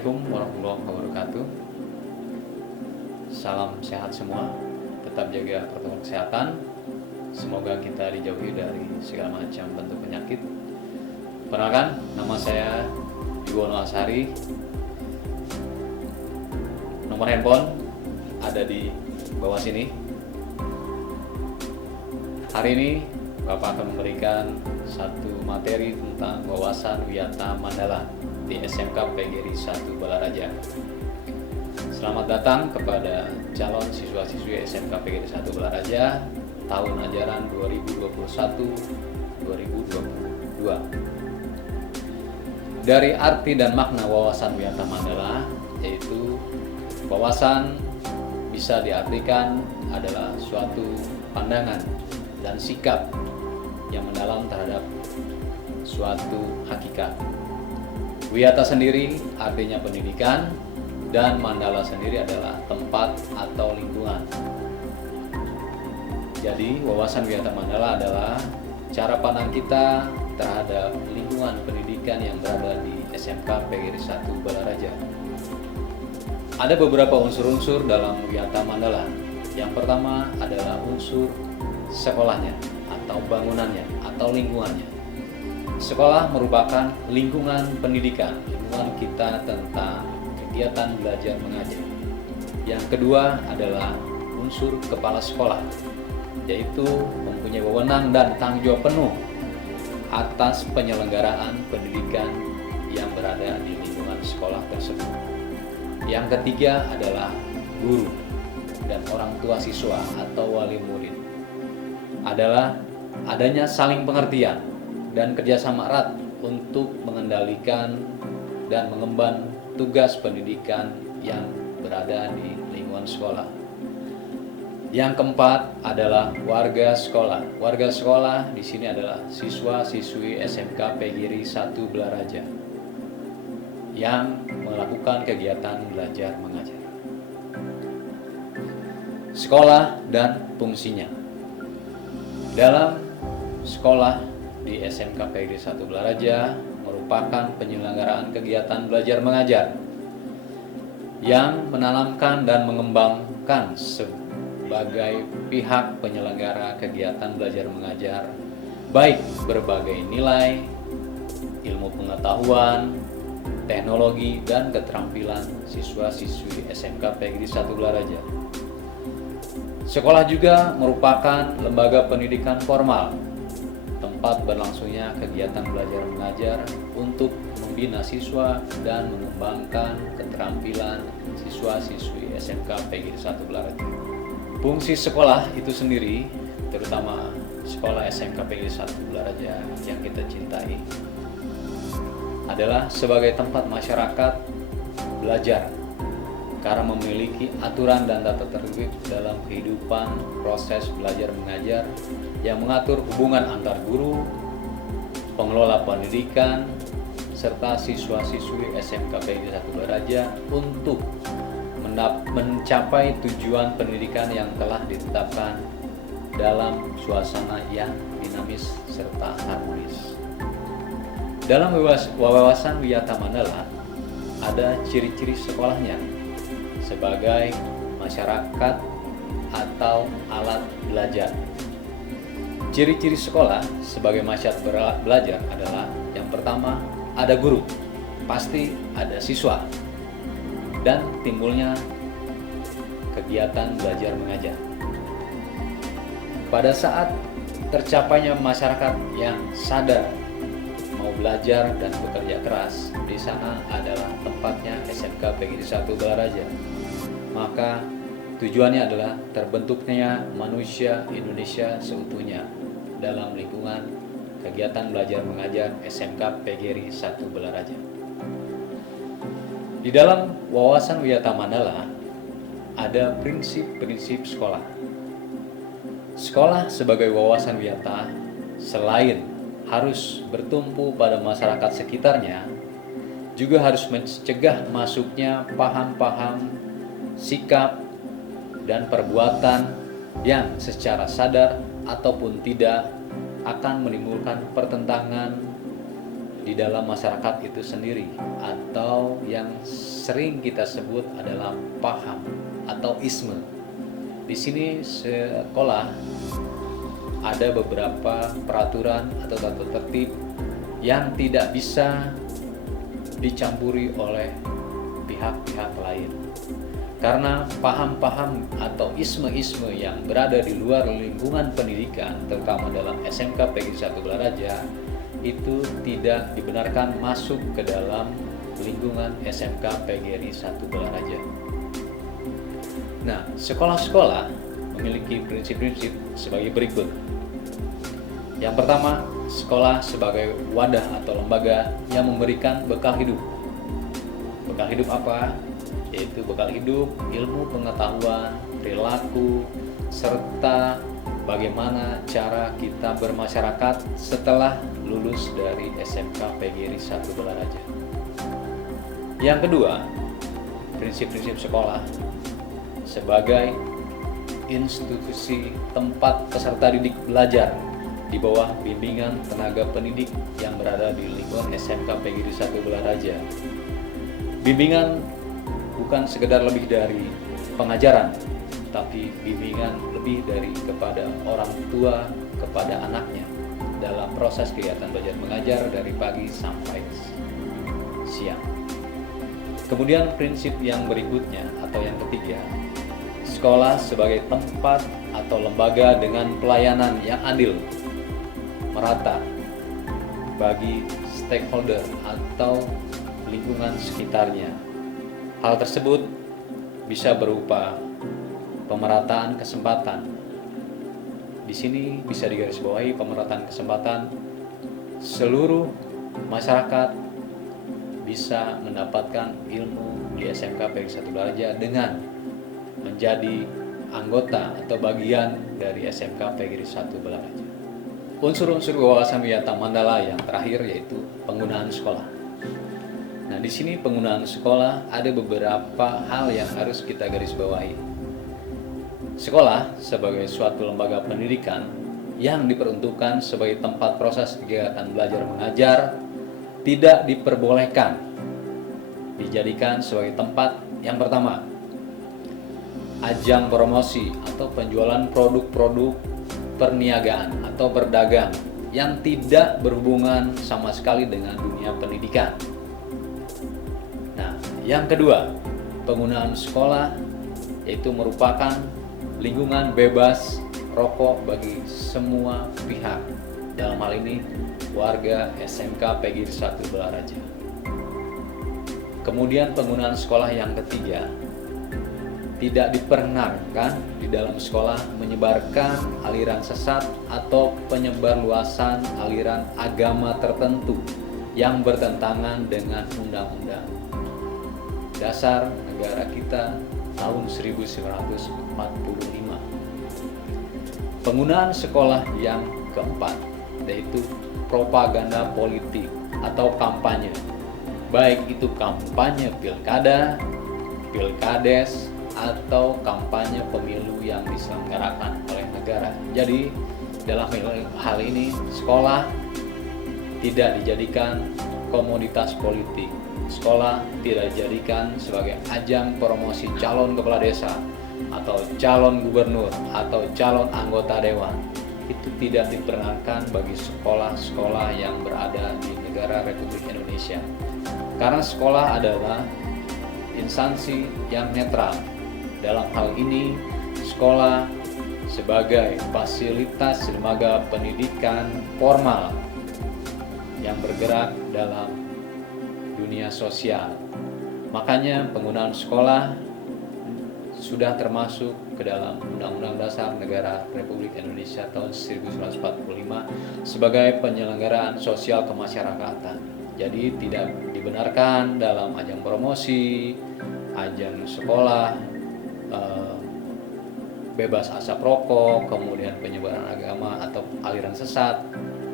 Assalamualaikum warahmatullahi wabarakatuh. Salam sehat semua. Tetap jaga protokol kesehatan. Semoga kita dijauhi dari segala macam bentuk penyakit. Perkenalkan, nama saya Yuwono Asari. Nomor handphone ada di bawah sini. Hari ini Bapak akan memberikan satu materi tentang wawasan Wiyata Mandala di SMK PGRI 1 Balaraja. Selamat datang kepada calon siswa-siswi SMK PGRI 1 Balaraja tahun ajaran 2021-2022. Dari arti dan makna wawasan Wiyata Mandala, yaitu wawasan bisa diartikan adalah suatu pandangan dan sikap yang mendalam terhadap suatu hakikat. Wiyata sendiri artinya pendidikan, dan mandala sendiri adalah tempat atau lingkungan. Jadi wawasan Wiyata Mandala adalah cara pandang kita terhadap lingkungan pendidikan yang berada di SMK PGRI 1 Balaraja. Ada beberapa unsur-unsur dalam Wiyata Mandala. Yang pertama adalah unsur sekolahnya atau bangunannya atau lingkungannya. Sekolah merupakan lingkungan pendidikan, lingkungan kita tentang kegiatan belajar mengajar. Yang kedua adalah unsur kepala sekolah, yaitu mempunyai wewenang dan tanggung jawab penuh atas penyelenggaraan pendidikan yang berada di lingkungan sekolah tersebut. Yang ketiga adalah guru dan orang tua siswa atau wali murid. Adalah adanya saling pengertian dan kerjasama erat untuk mengendalikan dan mengemban tugas pendidikan yang berada di lingkungan sekolah. Yang keempat adalah warga sekolah. Warga sekolah di sini adalah siswa-siswi SMK PGRI 1 Balaraja yang melakukan kegiatan belajar mengajar. Sekolah dan fungsinya. Dalam sekolah di SMK PGRI 1 Balaraja merupakan penyelenggaraan kegiatan belajar mengajar yang menanamkan dan mengembangkan sebagai pihak penyelenggara kegiatan belajar mengajar baik berbagai nilai, ilmu pengetahuan, teknologi, dan keterampilan siswa-siswi SMK PGRI 1 Balaraja. Sekolah juga merupakan lembaga pendidikan formal, tempat berlangsungnya kegiatan belajar mengajar untuk membina siswa dan mengembangkan keterampilan siswa-siswi SMK PGRI 1 Balaraja. Fungsi sekolah itu sendiri, terutama sekolah SMK PGRI 1 Balaraja yang kita cintai, adalah sebagai tempat masyarakat belajar karena memiliki aturan dan tata tertib dalam kehidupan proses belajar mengajar yang mengatur hubungan antar guru, pengelola pendidikan, serta siswa-siswi SMK PGRI 1 Balaraja untuk mencapai tujuan pendidikan yang telah ditetapkan dalam suasana yang dinamis serta harmonis. Dalam wawasan Wiyata Mandala ada ciri-ciri sekolahnya sebagai masyarakat atau alat belajar. Ciri-ciri sekolah sebagai masyarakat belajar adalah yang pertama ada guru, pasti ada siswa, dan timbulnya kegiatan belajar mengajar. Pada saat tercapainya masyarakat yang sadar mau belajar dan bekerja keras, di sana adalah tempatnya SMK PGRI 1 Balaraja. Maka tujuannya adalah terbentuknya manusia Indonesia seutuhnya dalam lingkungan kegiatan belajar mengajar SMK PGRI 1 Balaraja. Di dalam wawasan Wiyata Mandala ada prinsip-prinsip sekolah. Sekolah sebagai wawasan Wiyata selain harus bertumpu pada masyarakat sekitarnya, juga harus mencegah masuknya paham-paham, sikap, dan perbuatan yang secara sadar ataupun tidak akan menimbulkan pertentangan di dalam masyarakat itu sendiri, atau yang sering kita sebut adalah paham atau isme. Di sini sekolah ada beberapa peraturan atau tata tertib yang tidak bisa dicampuri oleh pihak-pihak lain. Karena paham-paham atau isme-isme yang berada di luar lingkungan pendidikan, terutama dalam SMK PGRI 1 Balaraja, itu tidak dibenarkan masuk ke dalam lingkungan SMK PGRI 1 Balaraja. Nah, sekolah-sekolah memiliki prinsip-prinsip sebagai berikut. Yang pertama, sekolah sebagai wadah atau lembaga yang memberikan bekal hidup. Bekal hidup apa? Yaitu bekal hidup, ilmu pengetahuan, perilaku, serta bagaimana cara kita bermasyarakat setelah lulus dari SMK PGRI 1 Balaraja. Yang kedua, prinsip-prinsip sekolah sebagai institusi tempat peserta didik belajar di bawah bimbingan tenaga pendidik yang berada di lingkungan SMK PGRI 1 Balaraja. Bimbingan bukan sekedar lebih dari pengajaran, tapi bimbingan lebih dari kepada orang tua kepada anaknya dalam proses kegiatan belajar mengajar dari pagi sampai siang. Kemudian prinsip yang berikutnya atau yang ketiga, sekolah sebagai tempat atau lembaga dengan pelayanan yang adil, merata bagi stakeholder atau lingkungan sekitarnya. Hal tersebut bisa berupa pemerataan kesempatan. Di sini bisa digarisbawahi pemerataan kesempatan seluruh masyarakat bisa mendapatkan ilmu di SMK PGRI 1 Balaraja dengan menjadi anggota atau bagian dari SMK PGRI 1 Balaraja. Unsur-unsur wawasan wiyata Mandala yang terakhir yaitu penggunaan sekolah. Nah, di sini penggunaan sekolah ada beberapa hal yang harus kita garis bawahi. Sekolah sebagai suatu lembaga pendidikan yang diperuntukkan sebagai tempat proses kegiatan belajar mengajar tidak diperbolehkan dijadikan sebagai tempat yang pertama, ajang promosi atau penjualan produk-produk perniagaan atau berdagang yang tidak berhubungan sama sekali dengan dunia pendidikan. Nah, yang kedua, penggunaan sekolah yaitu merupakan lingkungan bebas rokok bagi semua pihak. Dalam hal ini warga SMK PGRI 1 Balaraja. Kemudian penggunaan sekolah yang ketiga, tidak diperkenankan di dalam sekolah menyebarkan aliran sesat atau penyebarluasan aliran agama tertentu yang bertentangan dengan Undang-Undang Dasar Negara kita tahun 1945. Penggunaan sekolah yang keempat yaitu propaganda politik atau kampanye, baik itu kampanye pilkada, pilkades, atau kampanye pemilu yang diselenggarakan oleh negara. Jadi dalam hal ini sekolah tidak dijadikan komoditas politik. Sekolah tidak dijadikan sebagai ajang promosi calon kepala desa atau calon gubernur atau calon anggota dewan. Itu tidak diperkenankan bagi sekolah-sekolah yang berada di negara Republik Indonesia. Karena sekolah adalah instansi yang netral. Dalam hal ini, sekolah sebagai fasilitas lembaga pendidikan formal yang bergerak dalam dunia sosial. Makanya penggunaan sekolah sudah termasuk ke dalam Undang-Undang Dasar Negara Republik Indonesia tahun 1945 sebagai penyelenggaraan sosial kemasyarakatan. Jadi tidak dibenarkan dalam ajang promosi, ajang sekolah, bebas asap rokok, kemudian penyebaran agama atau aliran sesat,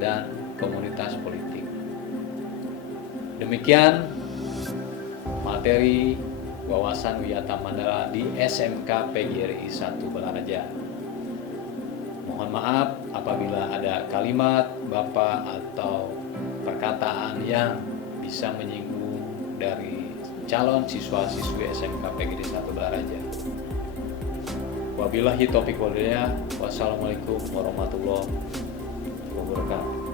dan komunitas politik. Demikian materi wawasan wiyata Mandala di SMK PGRI 1 Balaraja. Mohon maaf apabila ada kalimat, bapak, atau perkataan yang bisa menyinggung dari calon siswa-siswi SMK PGRI 1 Balaraja. Wabillahi taufiq walhidayah. Wassalamualaikum warahmatullahi wabarakatuh.